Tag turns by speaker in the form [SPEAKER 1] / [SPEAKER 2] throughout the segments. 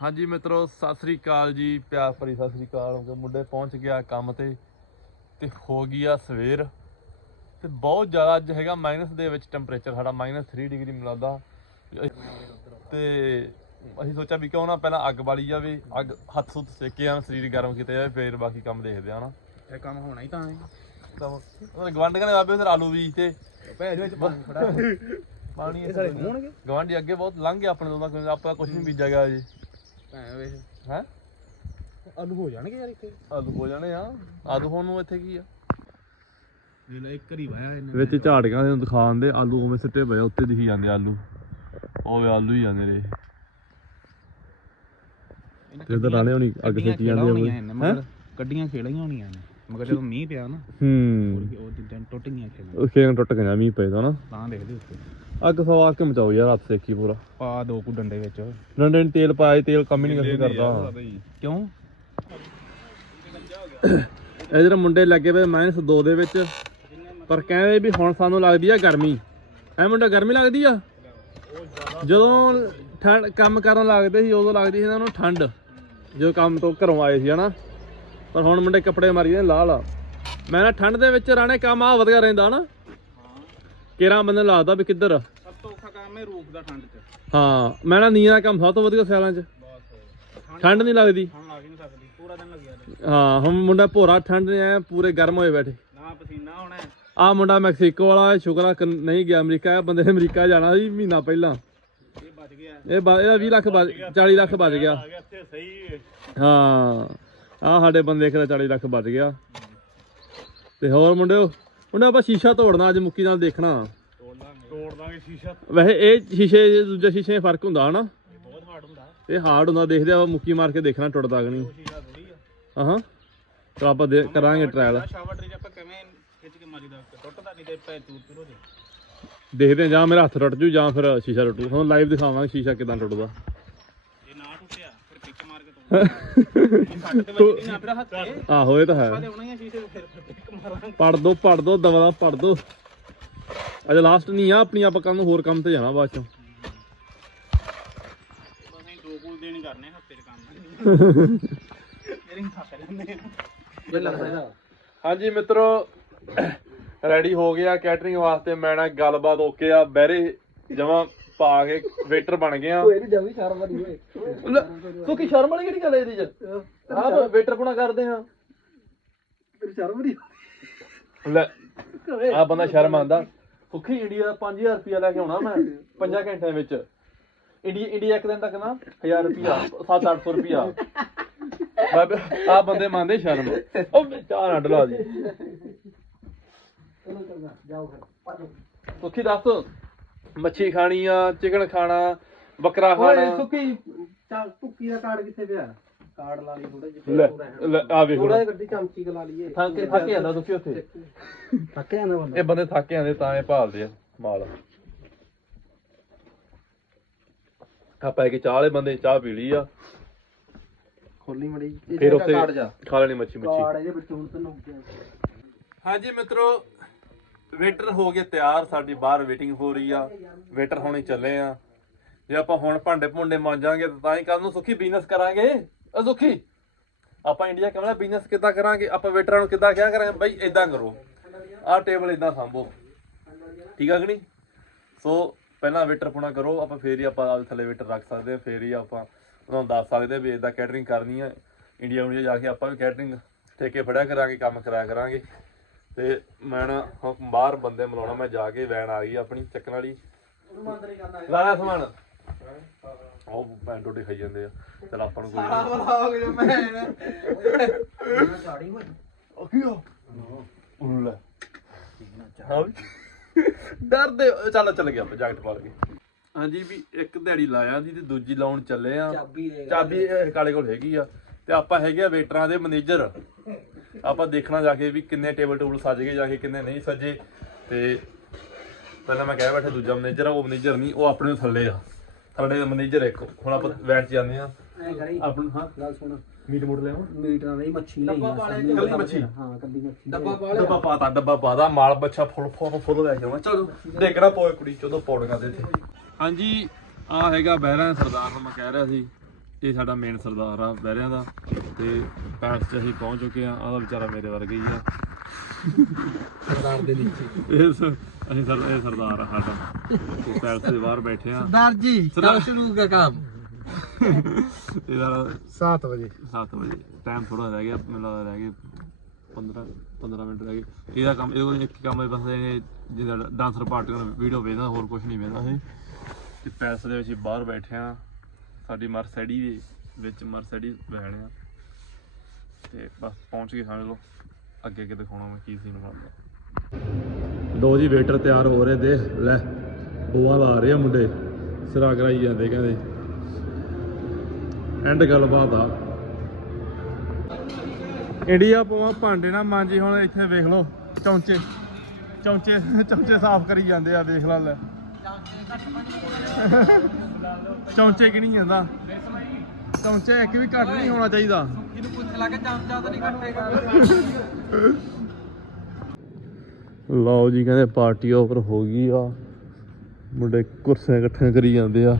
[SPEAKER 1] ਹਾਂਜੀ ਮਿੱਤਰੋ ਸਤਿ ਸ੍ਰੀ ਅਕਾਲ ਜੀ ਪਿਆਰ ਭਰੀ ਸਤਿ ਸ੍ਰੀ ਅਕਾਲ। ਮੁੰਡੇ ਪਹੁੰਚ ਗਿਆ ਕੰਮ ਤੇ ਤੇ ਹੋ ਗਈ ਆ ਸਵੇਰ। ਤੇ ਬਹੁਤ ਜ਼ਿਆਦਾ ਅੱਜ ਹੈਗਾ ਮਾਈਨਸ ਦੇ ਵਿੱਚ ਟੈਂਪਰੇਚਰ ਸਾਡਾ -3 ਡਿਗਰੀ ਮਿਲਦਾ। ਤੇ ਅਸੀਂ ਸੋਚਿਆ ਵੀ ਕਿਉਂ ਨਾ ਪਹਿਲਾਂ ਅੱਗ ਬਾਲੀ ਜਾਵੇ ਅੱਗ ਹੱਥ ਸੁੱਤ ਸੇਕੇ ਆ ਸਰੀਰ ਗਰਮ ਕੀਤੇ ਜਾਵੇ ਫੇਰ ਬਾਕੀ ਕੰਮ ਦੇਖਦੇ ਆ ਨਾ
[SPEAKER 2] ਇਹ ਕੰਮ ਹੋਣਾ ਹੀ ਤਾਂ ਹੈ।
[SPEAKER 1] ਤਾਂ ਉਹ ਗਵੰਡ ਕਹਿੰਦੇ ਬਾਬੇ ਉਧਰ ਆਲੂ ਬੀਜ ਤੇ
[SPEAKER 2] ਭੈਣ ਵਿੱਚ ਪਾਣੀ ਖੜਾ
[SPEAKER 1] ਪਾਣੀ
[SPEAKER 2] ਇਹ ਸਾਰੇ ਹੋਣਗੇ?
[SPEAKER 1] ਗਵਾਂਢੀ ਅੱਗੇ ਬਹੁਤ ਲੰਘ ਗਿਆ ਆਪਣੇ ਤੋਂ ਤਾਂ ਆਪਾਂ ਕੁਝ ਨਹੀਂ ਬੀਜਿਆ ਗਿਆ ਜੀ।
[SPEAKER 2] ਵੇਖ।
[SPEAKER 1] ਹੈ?
[SPEAKER 2] ਆਲੂ ਹੋ ਜਾਣਗੇ ਯਾਰ ਇੱਥੇ।
[SPEAKER 1] ਆਲੂ ਹੋ ਜਾਣੇ ਆ। ਆਲੂ ਹੋਣ ਨੂੰ ਇੱਥੇ ਕੀ ਆ?
[SPEAKER 2] ਇਹ ਲੈ ਇੱਕ ਹੀ ਵਾਇਆ ਇਹਨੇ।
[SPEAKER 1] ਵਿੱਚ ਝਾੜੀਆਂ ਦੇ ਦਿਖਾਉਣ ਦੇ ਆਲੂ ਉਵੇਂ ਸਿੱਟੇ ਪਏ ਆ, ਉੱਤੇ ਦਿਖੀ ਜਾਂਦੇ ਆਲੂ। ਉਹ ਵੇ ਆਲੂ ਹੀ ਜਾਂਦੇ ਨੇ ਤੇ ਉਧਰ ਰਾਣੇ ਹੋਣੀ ਅੱਗ ਸੇਕੀ ਜਾਂਦੇ ਆ
[SPEAKER 2] ਨੇ ਮਗਰ ਕੱਡੀਆਂ ਖੇਲੀਆਂ ਹੋਣੀਆਂ ਨੇ ਮਗਰ ਜਦੋਂ ਮੀਂਹ ਪਿਆ ਨਾ
[SPEAKER 1] ਹੂੰ।
[SPEAKER 2] ਉਹ ਦਿਨ ਟੁੱਟ ਗਈਆਂ ਖੇਲੀਆਂ
[SPEAKER 1] ਉਹ ਖੇਨ ਟੁੱਟ ਗਿਆ ਮੀਂਹ ਪਏ ਨਾ।
[SPEAKER 2] ਤਾਂ ਦੇਖਦੇ ਉੱਤੇ।
[SPEAKER 1] ਅੱਗ ਸਵਾ ਕੇ ਮਚਾਓ ਯਾਰ ਹੱਥ ਸੇਕੀ ਪੂਰਾ।
[SPEAKER 2] ਪਾ ਦੋ ਕੁ ਡੰਡੇ ਵਿੱਚ।
[SPEAKER 1] ਡੰਡੇ ਨੂੰ ਤੇਲ ਪਾਇਆ ਤੇਲ ਕੰਮ ਹੀ ਨਹੀਂ ਕਰਦਾ
[SPEAKER 2] ਕਿਉਂ?
[SPEAKER 1] ਇਹ ਜਿਹੜੇ ਮੁੰਡੇ ਲੱਗੇ ਪਏ -2 ਦੇ ਵਿੱਚ ਪਰ ਕਹਿੰਦੇ ਵੀ ਹੁਣ ਸਾਨੂੰ ਲੱਗਦੀ ਆ ਗਰਮੀ। ਐ ਮੁੰਡਾ ਗਰਮੀ ਲੱਗਦੀ ਆ? ਜਦੋਂ ਠੰਡ ਕੰਮ ਕਰਨ ਲੱਗਦੇ ਸੀ ਉਦੋਂ ਲੱਗਦੀ ਸੀ ਇਹਨਾਂ ਨੂੰ ਠੰਡ। ਜਦੋਂ ਕੰਮ ਤੋਂ ਘਰੋਂ ਆਏ ਸੀ ਹਨਾ? ਪਰ ਹੁਣ ਮੁੰਡੇ ਕੱਪੜੇ ਮਾਰੀ ਜਾਂਦੇ ਲਾਲ ਆ ਮੈਂ ਨਾ ਠੰਡ ਦੇ ਵਿੱਚ ਰਾਣੇ ਕੰਮ ਆ ਵਧੀਆ ਰਹਿੰਦਾ ਨਾ। ਕਿਰਾਂ ਬੰਦੇ ਨੂੰ ਲੱਗਦਾ ਵੀ ਕਿੱਧਰ
[SPEAKER 2] ਸਭ ਤੋਂ ਔਖਾ ਕੰਮ ਹੈ ਰੂਪ ਦਾ ਠੰਡ 'ਚ।
[SPEAKER 1] ਹਾਂ ਮੈਂ ਨਾ ਨੀਂਦ ਦਾ ਕੰਮ ਸਭ ਤੋਂ ਵਧੀਆ ਸਿਆਲਾਂ 'ਚ। ਠੰਡ ਨਹੀਂ ਲੱਗਦੀ।
[SPEAKER 2] ਠੰਡ ਲੱਗ ਨਹੀਂ ਸਕਦੀ ਪੂਰਾ ਦਿਨ ਲੱਗਿਆ ਰਹੇ
[SPEAKER 1] ਹਾਂ ਹੁਣ ਮੁੰਡਾ ਭੋਰਾ ਠੰਡ ਨੇ ਐਂ ਪੂਰੇ ਗਰਮ ਹੋਏ ਬੈਠੇ।
[SPEAKER 2] ਨਾ ਪਸੀਨਾ ਹੋਣਾ।
[SPEAKER 1] ਆ ਮੁੰਡਾ ਮੈਕਸੀਕੋ ਵਾਲਾ ਸ਼ੁਕਰ ਨਹੀਂ ਗਿਆ ਅਮਰੀਕਾ ਇਹ ਬੰਦੇ ਨੇ ਅਮਰੀਕਾ ਜਾਣਾ ਸੀ ਮਹੀਨਾ ਪਹਿਲਾਂ।
[SPEAKER 2] ਇਹ ਬਚ ਗਿਆ।
[SPEAKER 1] ਇਹ ਇਹਦਾ 20 ਲੱਖ ਬਚ 40 ਲੱਖ ਬਚ ਗਿਆ। ਹਾਂ। ਆ ਸਾਡੇ ਬੰਦੇ ਕਿਹਦਾ 40 ਲੱਖ ਬਚ ਗਿਆ। ਤੇ ਹੋਰ ਮੁੰਡਿਓ ਮੁੰਡੇ ਆਪਾਂ ਸ਼ੀਸ਼ਾ ਤੋੜਨਾ ਅੱਜ ਮੁੱਕੀ ਨਾਲ ਦੇਖਣਾ।
[SPEAKER 2] ਤੋੜ ਦਾਂਗੇ ਤੋੜ ਦਾਂਗੇ ਸ਼ੀਸ਼ਾ।
[SPEAKER 1] ਵੈਸੇ ਇਹ ਸ਼ੀਸ਼ੇ ਦੂਜੇ ਸ਼ੀਸ਼ੇ ਫ਼ਰਕ ਹੁੰਦਾ ਹਨਾ?
[SPEAKER 2] ਬਹੁਤ ਹਾਰਡ ਹੁੰਦਾ।
[SPEAKER 1] ਇਹ ਹਾਰਡ ਹੁੰਦਾ ਦੇਖਦੇ ਆ ਮੁੱਕੀ ਮਾਰ ਕੇ ਦੇਖਣਾ ਟੁੱਟਦਾ ਕਿ ਨਹੀਂ।
[SPEAKER 2] ਸ਼ੀਸ਼ਾ ਥੋੜੀ ਆ।
[SPEAKER 1] ਹਾਂ ਤਾਂ ਆਪਾਂ ਦੇ- ਕਰਾਂਗੇ ਟ੍ਰਾਇਲ
[SPEAKER 2] ਸ਼ਾਵਰ ਟਰੀ ਆਪਾਂ ਕਿਵੇਂ ਖਿੱਚ ਕੇ ਮਾਰੀਦਾ ਟੁੱਟਦਾ ਨਹੀਂ ਤੇ ਪੈ ਤੂਰ ਤੂਰ ਹੋ ਜੇ
[SPEAKER 1] ਦੇਖਦੇ ਆ ਜਾਂ ਮੇਰਾ ਹੱਥ ਟੁੱਟ ਜੂ ਜਾਂ ਫਿਰ ਸ਼ੀਸ਼ਾ ਟੁੱਟ ਜੂ। ਤੁਹਾਨੂੰ ਲਾਈਵ ਦਿਖਾਵਾਂਗੇ ਸ਼ੀਸ਼ਾ ਕਿਦਾਂ ਟੁੱਟਦਾ
[SPEAKER 2] ਜੇ ਨਾ ਟੁੱਟਿਆ ਫਿਰ ਕਿੱਕ ਮਾਰ ਕੇ ਤੋੜ ਸਾਡੇ ਤੇ ਵੱਜਦੀ ਨਾ ਫਿਰ ਹੱਥ ਤੇ
[SPEAKER 1] ਆਹੋ, ਇਹ ਤਾਂ ਹੈ। ਪੜ ਦੋ ਪੜ ਦੋ, ਦਵਾ ਪੜ ਦੋ। ਅਜੇ ਲਾਸਟ ਨਹੀਂ ਆ, ਆਪਣੀ ਆਪਾਂ ਕੱਲ ਨੂੰ ਹੋਰ ਕੰਮ ਤੇ ਜਾਣਾ ਬਾਅਦ ਚੋਂ। ਹਾਂਜੀ ਮਿੱਤਰੋ ਰੈਡੀ ਹੋ ਗਿਆ ਕੈਟਰਿੰਗ ਵਾਸਤੇ, ਮੈਂ ਨਾ ਗੱਲਬਾਤ ਓਕੇ ਆ, ਬਹਿਰੇ ਜਮਾ ਪਾ ਕੇ ਵੇਟਰ ਬਣ ਗਿਆ
[SPEAKER 3] ਇਹਦੀ ਜਮੀ ਸ਼ਰਮ ਨਹੀਂ ਓਏ।
[SPEAKER 1] ਤੂੰ ਕੀ ਸ਼ਰਮ ਵਾਲੀ ਕਿਹੜੀ ਗੱਲ ਹੈ ਇਹਦੀ ਚ? ਆਹ ਵੇਟਰ ਪੁਣਾ ਕਰਦੇ ਹਾਂ
[SPEAKER 3] ਤੇਰੀ ਸ਼ਰਮ ਨਹੀਂ
[SPEAKER 1] ਲੈ ਆ ਬੰਦਾ ਸ਼ਰਮ ਆਂਦਾ। ਸੁਖੀ ਇੰਡੀਆ 5000 ਰੁਪਿਆ ਲੈ ਕੇ ਆਉਣਾ ਮੈਂ 5 ਘੰਟਿਆਂ ਵਿੱਚ। ਇੰਡੀਆ ਇੰਡੀਆ ਇੱਕ ਦਿਨ ਤੱਕ ਨਾ 1000 ਰੁਪਿਆ 7-800 ਰੁਪਿਆ ਬਾਬੇ ਆ ਬੰਦੇ ਮੰਨਦੇ ਸ਼ਰਮ। ਉਹ ਚਾਹ ਨਾ ਡਲਾ ਦੀ।
[SPEAKER 3] ਚਲੋ ਚੰਗਾ ਜਾਓ ਫਿਰ ਭੱਜੋ।
[SPEAKER 1] ਸੁਖੀ ਦੱਸ ਮੱਛੀ ਖਾਣੀ ਆ ਚਿਕਨ ਖਾਣਾ ਬੱਕਰਾ
[SPEAKER 3] ਓਏ
[SPEAKER 1] ਖਾਣਾ।
[SPEAKER 3] ਸੁੱਕੀ ਚੱਲ ਭੁੱਕੀ ਦਾ ਕਾਰਡ ਕਿੱਥੇ ਪਿਆ? ਕਾਰਡ ਲਾ ਲਈ ਥੋੜਾ
[SPEAKER 1] ਲੈ
[SPEAKER 3] ਜਿਹਾ
[SPEAKER 1] ਲੈ ਆ ਵੇਖ
[SPEAKER 3] ਥੋੜਾ। ਜਿਹਾ ਗੱਡੀ ਚਮਚੀ ਕ ਲਾ ਲਈਏ।
[SPEAKER 1] ਥੱਕ ਥੱਕ ਜਾਂਦਾ ਸੁਖੀ ਉੱਥੇ।
[SPEAKER 3] ਥੱਕ ਜਾਂਦਾ ਬੰਦਾ।
[SPEAKER 1] ਇਹ ਬੰਦੇ ਥੱਕ ਜਾਂਦੇ ਤਾਂ ਇਹ ਭਾਲਦੇ ਆ ਮਾਲ। ਆਪਾਂ ਕਿ ਚਾਹ ਵਾਲੇ ਬੰਦੇ ਚਾਹ ਪੀ ਲਈ ਆ।
[SPEAKER 3] ਖੋਲੀ ਮੜੀ
[SPEAKER 1] ਫਿਰ ਉੱਥੇ ਖਾ ਲੈਣੀ ਮੱਛੀ ਮੱਛੀ।
[SPEAKER 3] ਕਾਰਡ ਇਹਦੇ ਵਿੱਚ ਹੁਣ ਤੈਨੂੰ।
[SPEAKER 1] ਹਾਂਜੀ ਮਿੱਤਰੋ ਵੇਟਰ ਹੋ ਗਏ ਤਿਆਰ, ਸਾਡੀ ਬਾਹਰ ਵੇਟਿੰਗ ਹੋ ਰਹੀ ਆ। ਵੇਟਰ ਹੁਣੇ ਚੱਲੇ ਆ। ਜੇ ਆਪਾਂ ਹੁਣ ਭਾਂਡੇ ਭੁੰਡੇ ਮਾਂਜਾਂਗੇ ਤਾਂ ਤਾਂ ਹੀ ਕੱਲ ਨੂੰ ਸੁਖੀ ਬਿਜ਼ਨਸ ਕਰਾਂਗੇ। ਅ ਸੁਖੀ, ਆਪਾਂ ਇੰਡੀਆ ਕਮਲਾ ਬਿਜ਼ਨਸ ਕਿੱਦਾਂ ਕਰਾਂਗੇ? ਆਪਾਂ ਵੇਟਰਾਂ ਨੂੰ ਕਿੱਦਾਂ ਕਿਹਾ ਕਰਾਂਗੇ? ਬਈ ਇਦਾਂ ਕਰੋ। ਆਹ ਟੇਬਲ ਇਦਾਂ ਸੰਭੋ। ਠੀਕ ਆ ਕਿ ਨਹੀਂ? ਸੋ ਪਹਿਲਾਂ ਵੇਟਰ ਪੁਣਾ ਕਰੋ। ਆਪਾਂ ਫੇਰ ਹੀ ਆਪਾਂ ਆਪਦੇ ਥੱਲੇ ਵੇਟਰ ਰੱਖ ਸਕਦੇ ਹਾਂ ਫੇਰ ਹੀ ਆਪਾਂ ਉਹਨਾਂ ਨੂੰ ਦੱਸ ਸਕਦੇ ਹਾਂ ਵੀ ਇਦਾਂ ਕੈਟਰਿੰਗ ਕਰਨੀ ਆ। ਇੰਡੀਆ ਇੰਡੀਆ ਜਾ ਕੇ ਆਪਾਂ ਵੀ ਕੈਟਰਿੰਗ ਠੇਕੇ ਫੜਿਆ ਕਰਾਂਗੇ, ਕੰਮ ਕਰਾਇਆ ਕਰਾਂਗੇ। ਤੇ ਮੈਂ ਨਾ ਹੁਣ ਬਾਹਰ ਬੰਦੇ ਮਿਲਾਉਣਾ ਮੈਂ ਜਾ ਕੇ ਵੈਨ ਆ ਗਈ ਆਪਣੀ ਚੱਕਣ ਵਾਲੀ। ਲਾਣਾ ਸਮਾਨ। ਉਹ ਭੈਣ ਟੋਟੇ ਖਾਈ ਜਾਂਦੇ ਆ। ਚਲ ਆਪਾਂ ਨੂੰ ਕੋਈ ਨੀ।
[SPEAKER 3] ਝਾੜੀ ਹੋਈ
[SPEAKER 1] ਉਹ ਕੀ ਹੋ? ਉਹਨੂੰ ਲੈ। ਹਾਂ ਵੀ। ਡਰਦੇ ਚੱਲ ਚੱਲ ਗਿਆ ਆਪਾਂ ਜੈਕਟ ਪਾ ਕੇ। ਹਾਂਜੀ ਵੀ ਇੱਕ ਦਿਹਾੜੀ ਲਾਇਆ ਦੀ ਤੇ ਦੂਜੀ ਲਾਉਣ ਚੱਲੇ ਆ।
[SPEAKER 3] ਚਾਬੀ ਦੇ
[SPEAKER 1] ਚਾਬੀ ਇਹ ਕਾਲੇ ਕੋਲ ਹੈਗੀ ਆ। ਤੇ ਆਪਾਂ ਹੈਗੇ ਆ ਵੇਟਰਾਂ ਦੇ ਮੈਨੇਜਰ। ਆਪਾਂ ਦੇਖਣਾ ਜਾ ਕੇ ਵੀ ਕਿੰਨੇ ਟੇਬਲ ਟੂਬਲ ਸੱਜ ਗਏ ਜਾ ਕੇ ਕਿੰਨੇ ਨਹੀਂ ਸੱਜੇ। ਤੇ ਪਹਿਲਾਂ ਮੈਂ ਕਹਿ ਬੈਠਾ ਦੂਜਾ ਮੈਨੇਜਰ ਆ ਉਹ ਮੈਨੇਜਰ ਨਹੀਂ ਉਹ ਆਪਣੇ ਤੋਂ ਥੱਲੇ ਆ। ਥੱਲੇ ਦਾ ਮੈਨੇਜਰ ਇੱਕ। ਹੁਣ ਆਪਾਂ ਬੈਠ ਜਾਂਦੇ ਆ ਆਪਣ ਹਾਂ
[SPEAKER 3] ਗੱਲ ਸੁਣ।
[SPEAKER 1] ਮੀਟ ਮੋੜ ਲਿਆਵਾਂ
[SPEAKER 3] ਮੀਟ ਨਾਲ ਨਹੀਂ ਮੱਛੀ ਲਈ ਆ।
[SPEAKER 1] ਕੱਲੀ ਮੱਛੀ?
[SPEAKER 3] ਹਾਂ ਕੱਲੀ ਮੱਛੀ।
[SPEAKER 2] ਡੱਬਾ ਪਾ
[SPEAKER 1] ਡੱਬਾ ਪਾਤਾ ਡੱਬਾ ਪਾਦਾ ਮਾਲ ਬੱਚਾ ਫੁੱਲ ਫੁੱਲ ਫੁੱਲ ਲੈ ਜਾਵਾਂ ਚਲੋ ਦੇਖਣਾ ਪੋਏ ਕੁੜੀ ਚੋਦੋ ਪੌੜੀਆਂ ਦੇ ਇੱਥੇ। ਹਾਂਜੀ ਆ ਹੈਗਾ ਬਹਿਰਾ ਸਰਦਾਰ ਨੂੰ ਮੈਂ ਕਹਿ ਰਿਹਾ ਸੀ। ਇਹ ਸਾਡਾ ਮੇਨ ਸਰਦਾਰ ਆ ਬਹਿਰਿਆਂ ਦਾ। ਤੇ ਪੈਲਸ 'ਚ ਅਸੀਂ ਪਹੁੰਚ ਚੁੱਕੇ ਆ ਆਹ ਵਿਚਾਰਾ ਮੇਰੇ ਵਰਗਾ ਹੀ ਆ।
[SPEAKER 3] ਸਰਦਾਰ ਦੇ ਨੀਚੇ।
[SPEAKER 1] ਇਹ ਸ- ਅਸੀਂ ਸਰ ਇਹ ਸਰਦਾਰ ਆ ਸਾਡਾ। ਤੇ ਪੈਲਸ ਦੇ ਬਾਹਰ ਬੈਠੇ ਆ।
[SPEAKER 3] ਸਰਦਾਰ ਜੀ
[SPEAKER 1] ਸਰਦਾਰ-
[SPEAKER 3] ਸ਼ੁਰੂ ਦਾ ਕੰਮ।
[SPEAKER 1] ਇਹਦਾ
[SPEAKER 3] 7 ਵਜੇ।
[SPEAKER 1] 7 ਵਜੇ। ਟਾਈਮ ਥੋੜਾ ਰਹਿ ਗਿਆ ਮੈਨੂੰ ਲੱਗਦਾ ਰਹਿ ਗਏ 15 15 ਮਿੰਟ ਰਹਿ ਗਏ। ਇਹਦਾ ਕੰਮ ਇਹਦੇ ਕੋਲ ਇੱਕ ਕੰਮ ਹੈ ਬਸ ਇਹ ਜਿਹਦਾ ਡਾਂਸਰ ਪਾਰਟੀ ਨੂੰ ਵੀਡੀਓ ਵੇਖਦਾ ਹੋਰ ਕੁਝ ਨਹੀਂ ਵੇਖਦਾ ਇਹ। ਤੇ ਪੈਲਸ ਦੇ ਵਿੱਚ ਹੀ ਬਾਹਰ ਬੈਠੇ ਆ। ਸਾਡੀ ਮਰਸੈਡੀ ਦੇ ਵਿੱਚ ਮਰਸੈਡੀ ਬੈਠੇ ਆ। ਤੇ ਬਸ ਪਹੁੰਚ ਗਏ ਸਮਝ ਲਓ। ਅੱਗੇ ਅੱਗੇ ਦਿਖਾਉਣਾ ਮੈਂ ਕੀ ਸੀਨ ਬਣਦਾ। ਦੋ ਜੀ ਵੇਟਰ ਤਿਆਰ ਹੋ ਰਹੇ ਦੇਖ, ਲੈ, ਬੋਆ ਲਾ ਰਹੇ ਆ ਮੁੰਡੇ। ਸਿਰਾ ਕਰਾਈ ਜਾਂਦੇ ਕਹਿੰਦੇ। ਐਂਡ ਗੱਲਬਾਤ ਆ। ਇੰਡੀਆ ਪਵਾ ਭਾਂਡੇ ਨਾ ਮਾਂਜੀ, ਹੁਣ ਇੱਥੇ ਵੇਖ ਲਓ, ਚੌਂਚੇ। ਚੌਂਚੇ ਚੌਂਚੇ ਸਾਫ਼ ਕਰੀ ਜਾਂਦੇ ਆ, ਵੇਖ ਲਾ ਲੈ। ਚੌਂਚੇ ਕਿ ਨਹੀਂ ਜਾਂਦਾ ਚੌਂਚੇ ਇੱਕ ਵੀ ਘੱਟ ਨਹੀਂ ਹੋਣਾ ਚਾਹੀਦਾ।
[SPEAKER 3] ਇਹਨੂੰ ਪੁੱਛ ਲਾ ਕੇ ਚਮਚਾ ਤਾਂ ਨਹੀਂ ਕੱਟੇਗਾ
[SPEAKER 1] ਲਓ ਜੀ ਕਹਿੰਦੇ ਪਾਰਟੀ ਓਵਰ ਹੋ ਗਈ ਆ। ਮੁੰਡੇ ਕੁਰਸੀਆਂ ਇਕੱਠੀਆਂ ਕਰੀ ਜਾਂਦੇ ਆ।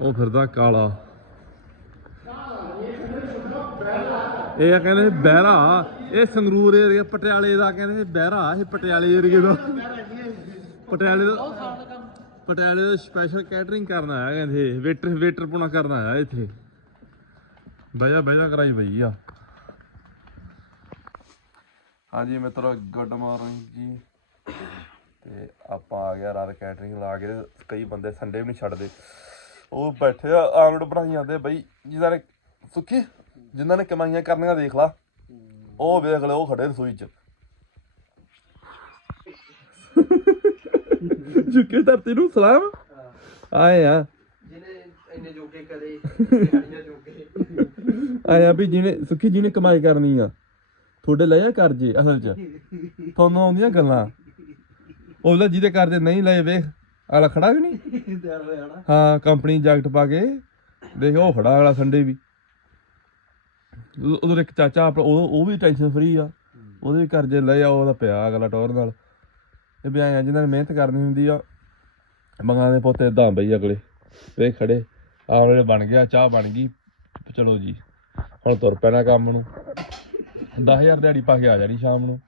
[SPEAKER 1] ਉਹ ਫਿਰਦਾ ਕਾਲਾ। ਇਹ ਆ ਕਹਿੰਦੇ ਬਹਿਰਾ ਇਹ ਸੰਗਰੂਰ ਏਰੀਆ ਪਟਿਆਲੇ ਦਾ ਕਹਿੰਦੇ ਬਹਿਰਾ ਇਹ ਪਟਿਆਲੇ ਏਰੀਏ ਦਾ। ਪਟਿਆਲੇ ਦਾ ਪਟਿਆਲੇ ਦਾ ਸਪੈਸ਼ਲ ਕੈਟਰਿੰਗ ਕਰਨ ਆਇਆ ਕਹਿੰਦੇ ਵੇਟਰ ਵੇਟਰ ਪੁਣਾ ਕਰਨ ਆਇਆ ਇੱਥੇ। ਬਹਿ ਜਾ ਬਹਿ ਜਾ ਕਰਾਈ ਬਈ ਆ। ਹਾਂਜੀ ਮਿੱਤਰੋ ਗੁੱਡ ਮਾਰਨਿੰਗ ਜੀ। ਤੇ ਆਪਾਂ ਆ ਗਿਆ ਰਾਤ ਕੈਟਰਿੰਗ ਲਾ ਕੇ ਕਈ ਬੰਦੇ ਸੰਡੇ ਵੀ ਨਹੀਂ ਛੱਡਦੇ। ਉਹ ਬੈਠੇ ਆ ਆਮਲੇਟ ਬਣਾਈ ਜਾਂਦੇ ਬਈ। ਜਿਹਨਾਂ ਨੇ ਸੁੱਖੀ ਜਿਨ੍ਹਾਂ ਨੇ ਕਮਾਈਆਂ ਕਰਨੀਆਂ ਦੇਖ ਲਾ। ਉਹ ਵੇਖ ਲੈ ਉਹ ਖੜੇ ਰਸੋਈ 'ਚ। ਝੁਕੇ ਧਰਤੀ ਨੂੰ ਸਲਾਮ। ਆਏ ਆ।
[SPEAKER 3] ਜਿਹਨੇ ਇੰਨੇ ਜੋਗੇ ਕਰੇ ਦਿਹਾੜੀਆਂ ਜੋਗੇ।
[SPEAKER 1] ਆਇਆ ਵੀ ਜਿਹਨੇ, ਸੁਖੀ ਜਿਹਨੇ ਕਮਾਈ ਕਰਨੀ ਆ। ਤੁਹਾਡੇ ਲਿਆ ਕਰਜੇ ਅਸਲ 'ਚ। ਤੁਹਾਨੂੰ ਆਉਂਦੀਆਂ ਗੱਲਾਂ। ਉਹਦਾ ਜਿਹਦੇ ਕਰਜੇ ਨਹੀਂ ਲਏ ਵੇਖ ਅਗਲਾ ਖੜਾ ਵੀ ਨਹੀਂ? ਹਾਂ, ਕੰਪਨੀ ਜੈਕਟ ਪਾ ਕੇ, ਦੇਖ ਉਹ ਖੜਾ ਅਗਲਾ ਸੰਡੇ ਵੀ। ਉਧਰ ਇੱਕ ਚਾਚਾ ਆਪਣਾ, ਉਹ ਉਹ ਵੀ ਟੈਨਸ਼ਨ ਫਰੀ ਆ। ਉਹਦੇ ਵੀ ਕਰਜ਼ੇ ਲਏ ਆ ਉਹਦਾ ਪਿਆ ਅਗਲਾ ਟੌਰ ਨਾਲ। ਇਹ ਵੀ ਆਇਆ ਜਿਨ੍ਹਾਂ ਨੇ ਮਿਹਨਤ ਕਰਨੀ ਹੁੰਦੀ ਆ, ਮੰਗਾਂ ਦੇ ਪੁੱਤ ਇਦਾਂ ਬਈ ਅਗਲੇ। ਵੇਖ ਖੜੇ ਆਵਲੇ ਬਣ ਗਿਆ, ਚਾਹ ਬਣ ਗਈ। ਚਲੋ ਜੀ। ਹੁਣ ਤੁਰ ਪੈਣਾ ਕੰਮ ਨੂੰ। 10000 ਦਿਹਾੜੀ ਪਾ ਕੇ ਆ ਜਾਣੀ ਸ਼ਾਮ ਨੂੰ।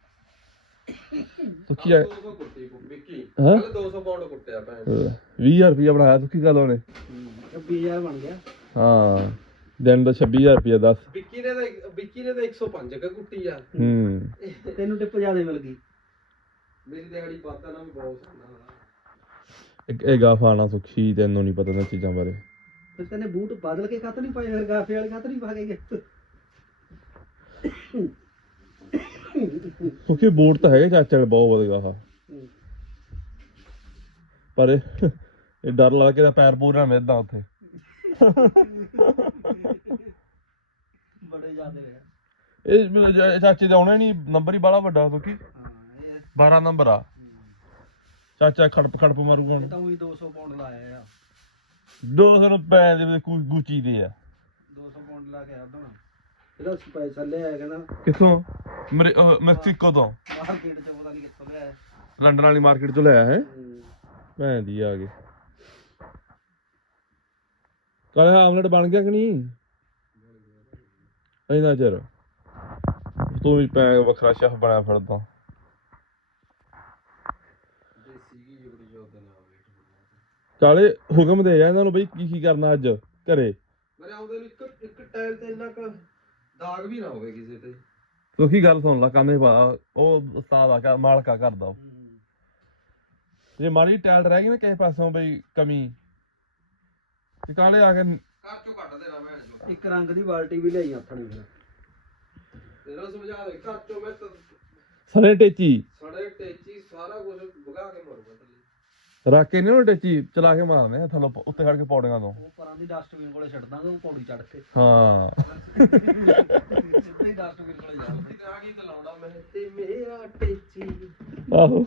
[SPEAKER 1] ਸੁੱਕੀ ਆ
[SPEAKER 3] 200 ਕੁੱਟੀ ਵਿੱਕੀ।
[SPEAKER 1] ਹਾਂ?
[SPEAKER 3] ਕੱਲ 200 ਪਾਉਂਡ ਕੁੱਟਿਆ ਭੈਣ
[SPEAKER 1] 20000 ਰੁਪਇਆ ਬਣਾਇਆ ਸੁੱਕੀ ਗੱਲ ਉਹਨੇ।
[SPEAKER 3] 20000 ਬਣ ਗਿਆ।
[SPEAKER 1] ਹਾਂ ਦਿਨ ਦਾ 26000 ਰੁਪਇਆ ਦੱਸ।
[SPEAKER 3] ਵਿੱਕੀ ਨੇ ਤਾਂ ਵਿੱਕੀ ਨੇ ਤਾਂ 105 ਕ ਕੁੱਟੀ ਆ।
[SPEAKER 1] ਹੂੰ।
[SPEAKER 3] ਤੈਨੂੰ ਟਿਪ ਜ਼ਿਆਦਾ ਮਿਲ ਗਈ। ਮੇਰੀ ਦਿਹਾੜੀ ਬਾਤਾਂ ਨਾਲ ਵੀ ਬਹੁਤ ਸੋਹਣਾ
[SPEAKER 1] ਇੱਕ ਇਹ ਗਾਫਾ ਆਣਾ ਸੁਖੀ ਤੈਨੂੰ ਨਹੀਂ ਪਤਾ ਨਾ ਚੀਜ਼ਾਂ ਬਾਰੇ।
[SPEAKER 3] ਫਿਰ ਤੈਨੇ ਬੂਟ ਬਦਲ ਕੇ ਕੱਤ ਨਹੀਂ ਪਾਏ ਫਿਰ ਗਾਫੇ ਵਾਲੇ ਕੱਤ ਨਹੀਂ ਪਾ ਕੇ ਗਏ?
[SPEAKER 1] ਸੁਖੀ ਬੂਟ ਤਾਂ ਹੈਗੇ ਚਾਚਾ ਦੇ ਬਹੁਤ ਵਧੀਆ ਗਾਫਾ ਪਰ ਇਹ ਇਹ ਡਰ ਲੱਗ ਕੇ ਦਾ ਪੈਰ ਪੂਰਾ ਮਿਲਦਾ ਉੱਥੇ।
[SPEAKER 3] ਬੜੇ ਜ਼ਿਆਦੇ ਰਹੇ
[SPEAKER 1] ਇਹ ਚਾਚੇ ਦਾ ਆਉਣਾ ਨਹੀਂ ਨੰਬਰ ਹੀ ਬਾਲਾ ਵੱਡਾ
[SPEAKER 3] ਇਹ
[SPEAKER 1] 12 ਨੰਬਰ ਆ। ਚਾਚਾ ਖੜਪ ਖੜਪ ਮਾਰੂਗਾ
[SPEAKER 3] ਤਾਂ ਉਹੀ 200 ਪਾਉਂਡ ਲਾਇਆ ਆ।
[SPEAKER 1] 200 ਰੁਪਏ ਦੇ ਵਿੱਚ ਕੋਈ ਗੁੱਚੀ ਦੇ ਆ।
[SPEAKER 3] 200 ਪਾਉਂਡ ਲਾ ਕੇ ਆਦਣਾ ਇਹਦਾ ਪੈਸਾ ਲਿਆ ਕਹਿੰਦਾ।
[SPEAKER 1] ਕਿੱਥੋਂ? ਮਰੇ- ਮੈਕਸੀਕੋ ਤੋਂ।
[SPEAKER 3] ਮਾਰਕੀਟ ਚ ਪਤਾ ਨਹੀਂ ਕਿੱਥੋਂ ਲਿਆ
[SPEAKER 1] ਲੰਡਨ ਵਾਲੀ ਮਾਰਕੀਟ ਤੋਂ ਲਿਆ ਹੈ? ਭੈਣ ਦੀ ਆ ਗਏ ਕਾਲੇ ਆਮਲੇਟ ਬਣ ਗਿਆ ਕਿ ਨਹੀਂ? ਇੰਨਾ ਚਿਰ। ਤੂੰ ਵੀ ਪੈ ਵੱਖਰਾ ਸ਼ੈਫ ਬਣਿਆ ਫਿਰਦਾ। ਕਾਲੇ ਹੁਕਮ ਦੇ ਜਾ ਇਹਨਾਂ ਨੂੰ ਬਈ ਕੀ ਕੀ ਕਰਨਾ ਅੱਜ ਘਰੇ।
[SPEAKER 3] ਮੇਰੇ ਆਉਂਦੇ ਨੂੰ ਇੱਕ ਇੱਕ ਟਾਈਲ ਤੇ ਇੰਨਾ ਕ ਦਾਗ ਵੀ ਨਾ ਹੋਵੇ ਕਿਸੇ ਤੇ।
[SPEAKER 1] ਤੂੰ ਕੀ ਗੱਲ ਸੁਣ ਲਾ ਕੰਨੇ ਪਾ ਉਹ ਉਸਤਾਦ ਆ ਘਰ- ਮਾਲਕਾ ਕਰਦਾ ਉਹ। ਜੇ ਮਾੜੀ ਟੈਲਟ ਰਹਿ ਗਈ ਨਾ ਕਿਸੇ ਪਾਸੋਂ ਬਈ ਕਮੀ ਤੇ ਕਾਲੇ ਆ ਕੇ
[SPEAKER 3] ਘਰ ਚੋਂ ਕੱਢ ਦੇਣਾ ਮੈਂ ਇੱਕ ਰੰਗ ਦੀ ਬਾਲਟੀ ਵੀ ਲਈ ਆਥਣੀ ਫਿਰ। ਤੇਰਾ ਸਮਝਾ ਦੇ ਘਰ ਚੋਂ ਮੈਂ ਤਾਂ
[SPEAKER 1] ਸਰੇ ਟੇਚੀ।
[SPEAKER 3] ਸੜੇ ਟੇਚੀ ਸਾਰਾ ਕੁਝ ਭਗਾ ਕੇ ਮਰੂਗਾ ਥੱਲੇ
[SPEAKER 1] ਰੱਖ ਕੇ ਨਹੀਂ ਉਹ ਟੇਚੀ ਚਲਾ ਕੇ ਮਾਰਨੇ ਆ ਥੱਲੋਂ ਪ- ਉੱਤੇ ਖੜ ਕੇ ਪੌੜੀਆਂ ਤੋਂ।
[SPEAKER 3] ਉਹ ਪਰਾਂ ਦੀ ਡਸਟਬਿਨ ਕੋਲੇ ਛੱਡ ਦਾਂਗੇ ਉਹ ਪੌੜੀ ਚੜ ਕੇ।
[SPEAKER 1] ਹਾਂ।
[SPEAKER 3] ਸਿੱਧੇ ਹੀ ਡਸਟਬਿਨ ਕੋਲੇ ਜਾ ਆ ਗਈ ਤਾਂ ਲਾਉਂਦਾ ਮੈਂ ਤੇ ਮੇਰਾ ਟੇਚੀ।
[SPEAKER 1] ਆਹੋ।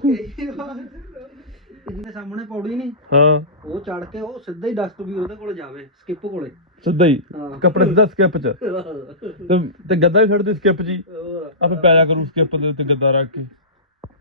[SPEAKER 3] ਇਹਦੇ ਸਾਹਮਣੇ ਪੌੜੀ ਨਹੀਂ
[SPEAKER 1] ਹਾਂ।
[SPEAKER 3] ਉਹ ਚੜ ਕੇ ਉਹ ਸਿੱਧਾ ਹੀ ਡਸਟਬਿਨ ਉਹਦੇ ਕੋਲੇ ਜਾਵੇ ਸਕਿਪ ਕੋਲੇ।
[SPEAKER 1] ਸਿੱਧਾ ਹੀ
[SPEAKER 3] ਹਾਂ।
[SPEAKER 1] ਕੱਪੜੇ ਸਿੱਧਾ ਸਕਿਪ ਚ। ਤੇ ਤੇ ਗੱਦਾ ਵੀ ਛੱਡਦੀ ਸਕਿਪ ਜੀ।
[SPEAKER 3] ਹੋਰ
[SPEAKER 1] ਆਪੇ ਪੈ ਜਾ ਕਰੂ ਸਕਿਪ ਦੇ ਉੱਤੇ ਗੱਦਾ ਰੱਖ ਕੇ।